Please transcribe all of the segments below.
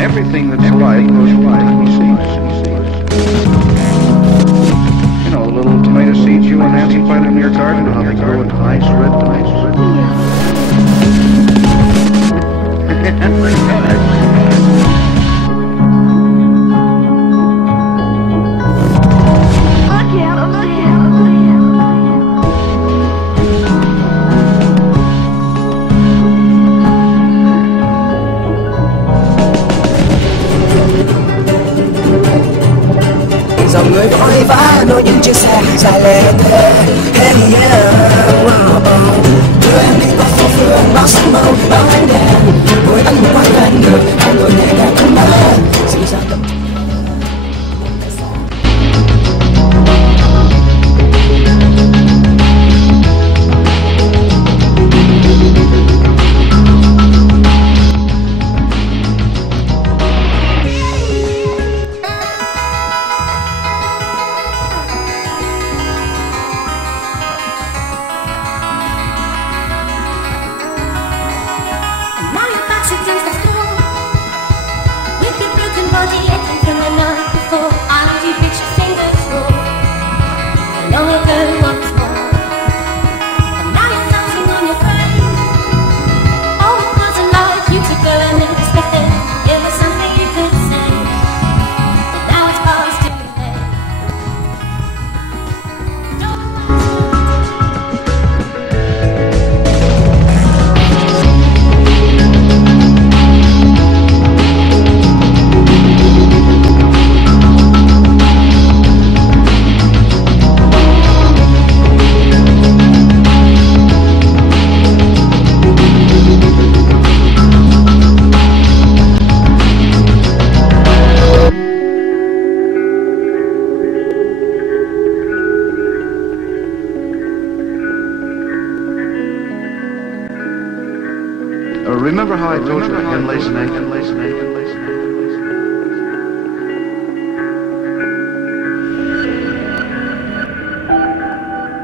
Everything that's alive goes alive. You know, little tomato seeds you and Nancy planted in your garden, how they grow into nice red tomatoes. Dòng người vội vã nối những chiếc xe dài lên hey yeah wow. Đưa em đi qua phố phường bao sắc màu bao ánh đèn ngồi ăn một quán ven đường hai người nhẹ nhàng cắm mơ dịu dàng đậm Now you're back to dance the floor with your I told you again, listening.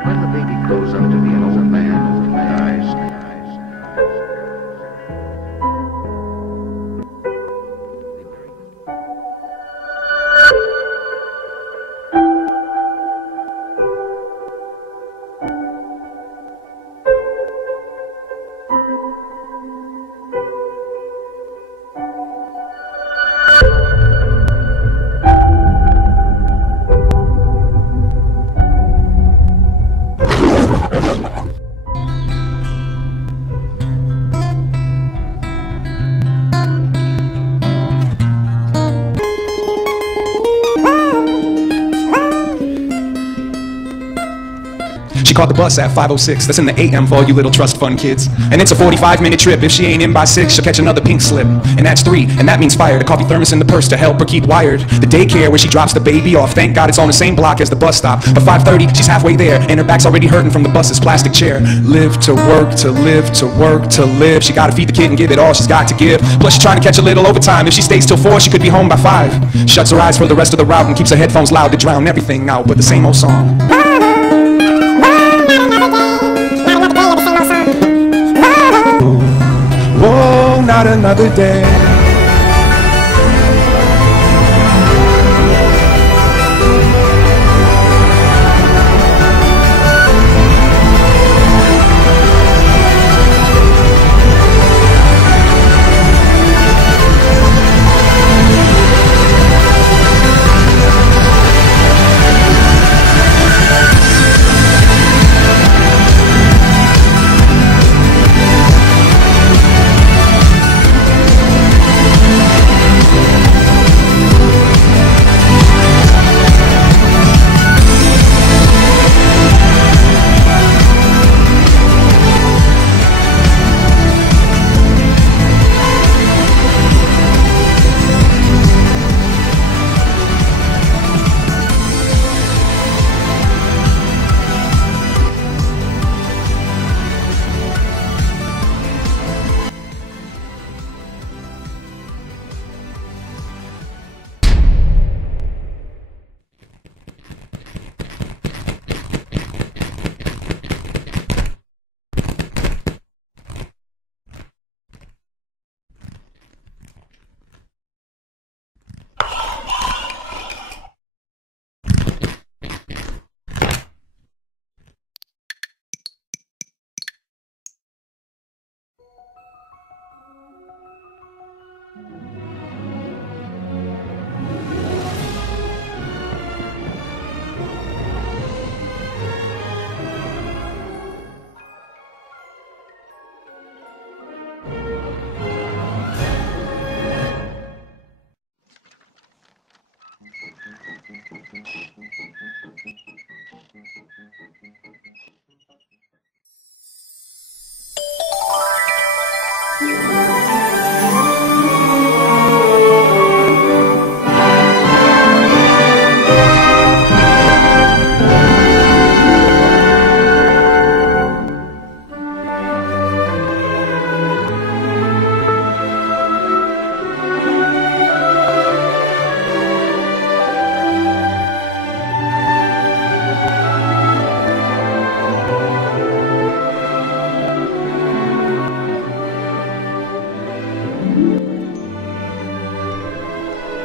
When the baby grows up to be an old man, dies. She caught the bus at 5:06, that's in the AM for all you little trust fund kids. And it's a 45-minute trip, if she ain't in by 6, she'll catch another pink slip. And that's 3, and that means fire, the coffee thermos in the purse to help her keep wired. The daycare where she drops the baby off, thank God it's on the same block as the bus stop. By 5:30, she's halfway there, and her back's already hurting from the bus's plastic chair. Live to work, to live, to work, to live. She gotta feed the kid and give it all she's got to give. Plus she's trying to catch a little overtime, if she stays till 4, she could be home by 5. Shuts her eyes for the rest of the route and keeps her headphones loud to drown everything out but the same old song. Whoa, not another day.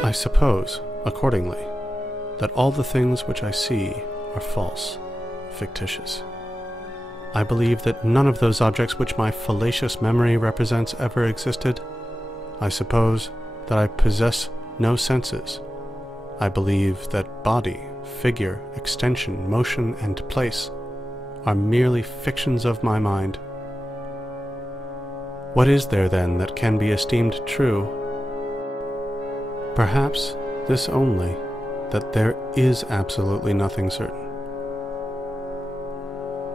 I suppose, accordingly, that all the things which I see are false, fictitious. I believe that none of those objects which my fallacious memory represents ever existed. I suppose that I possess no senses. I believe that body, figure, extension, motion, and place are merely fictions of my mind. What is there then that can be esteemed true? Perhaps this only, that there is absolutely nothing certain.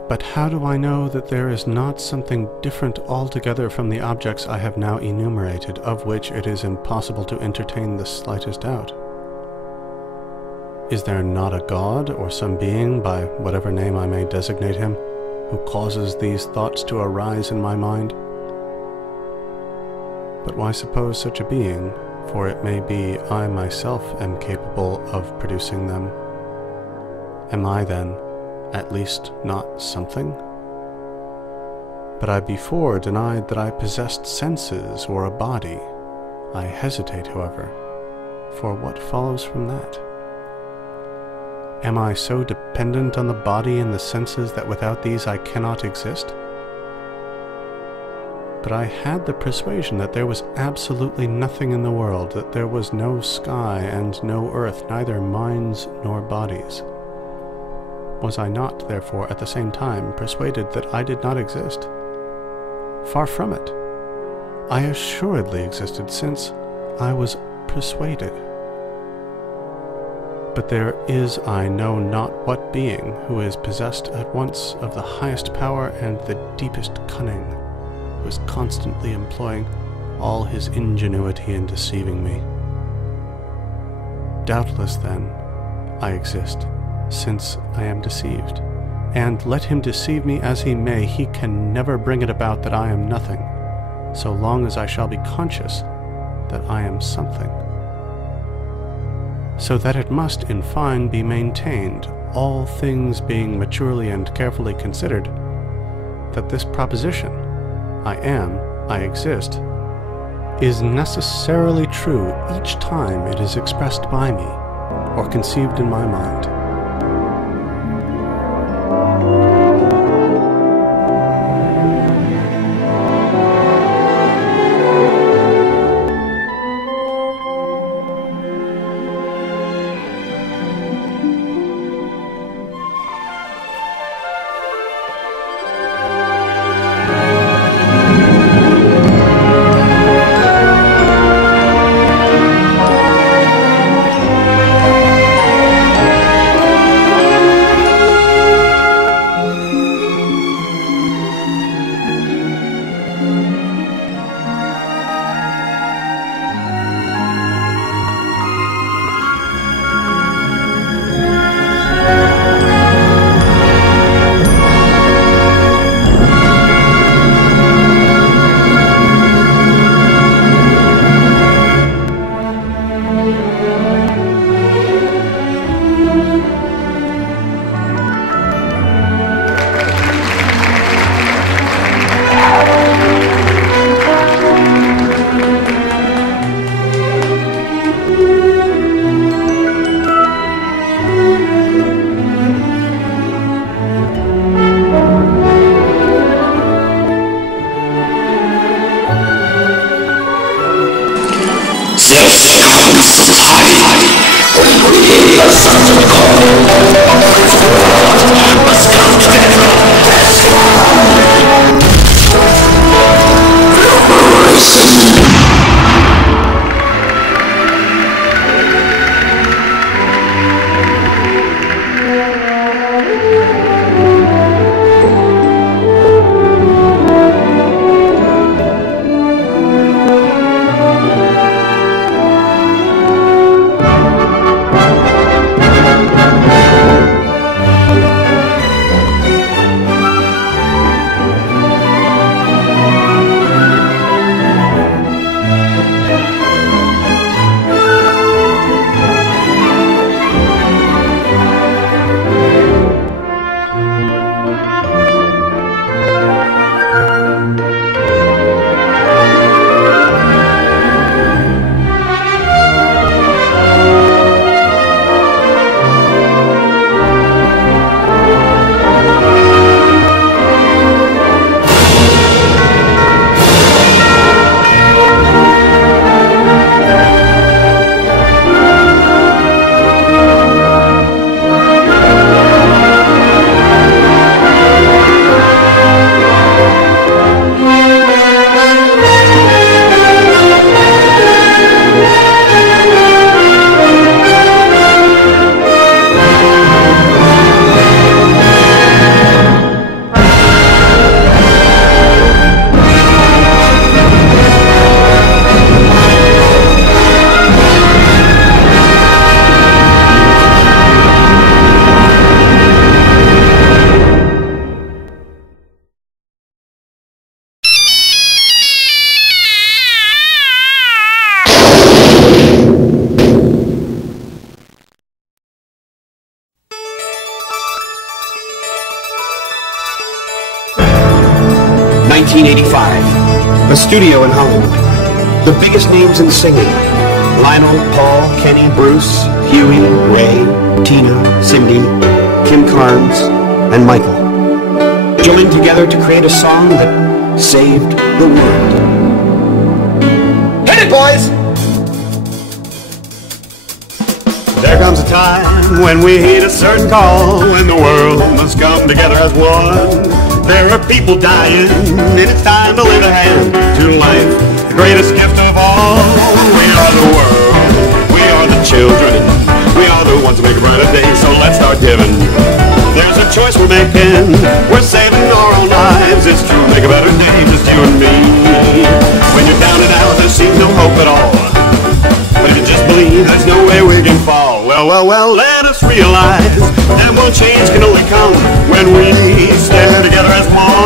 But how do I know that there is not something different altogether from the objects I have now enumerated, of which it is impossible to entertain the slightest doubt? Is there not a God, or some being, by whatever name I may designate him, who causes these thoughts to arise in my mind? But why suppose such a being, for it may be I myself am capable of producing them? Am I then, at least, not something? But I before denied that I possessed senses or a body. I hesitate, however, for what follows from that? Am I so dependent on the body and the senses that without these I cannot exist? But I had the persuasion that there was absolutely nothing in the world, that there was no sky and no earth, neither minds nor bodies. Was I not, therefore, at the same time persuaded that I did not exist? Far from it. I assuredly existed, since I was persuaded. But there is I know not what being who is possessed at once of the highest power and the deepest cunning, who is constantly employing all his ingenuity in deceiving me. Doubtless, then, I exist, since I am deceived. And let him deceive me as he may, he can never bring it about that I am nothing, so long as I shall be conscious that I am something. So that it must, in fine, be maintained, all things being maturely and carefully considered, that this proposition, I am, I exist, is necessarily true each time it is expressed by me, or conceived in my mind. 1985. A studio in Hollywood. The biggest names in singing. Lionel, Paul, Kenny, Bruce, Huey, Ray, Tina, Cindy, Kim Carnes, and Michael. Joined together to create a song that saved the world. Hit it, boys! There comes a time when we heed a certain call, when the world must come together as one. There are people dying, and it's time to lend a hand to life, the greatest gift of all. We are the world, we are the children, we are the ones who make a brighter day, so let's start giving. There's a choice we're making, we're saving our own lives. It's true, make a better day, just you and me. When you're down and out, there seems no hope at all, but if you just believe, there's no way we can fall. Well, let us realize that one change can only come when we stand together as one.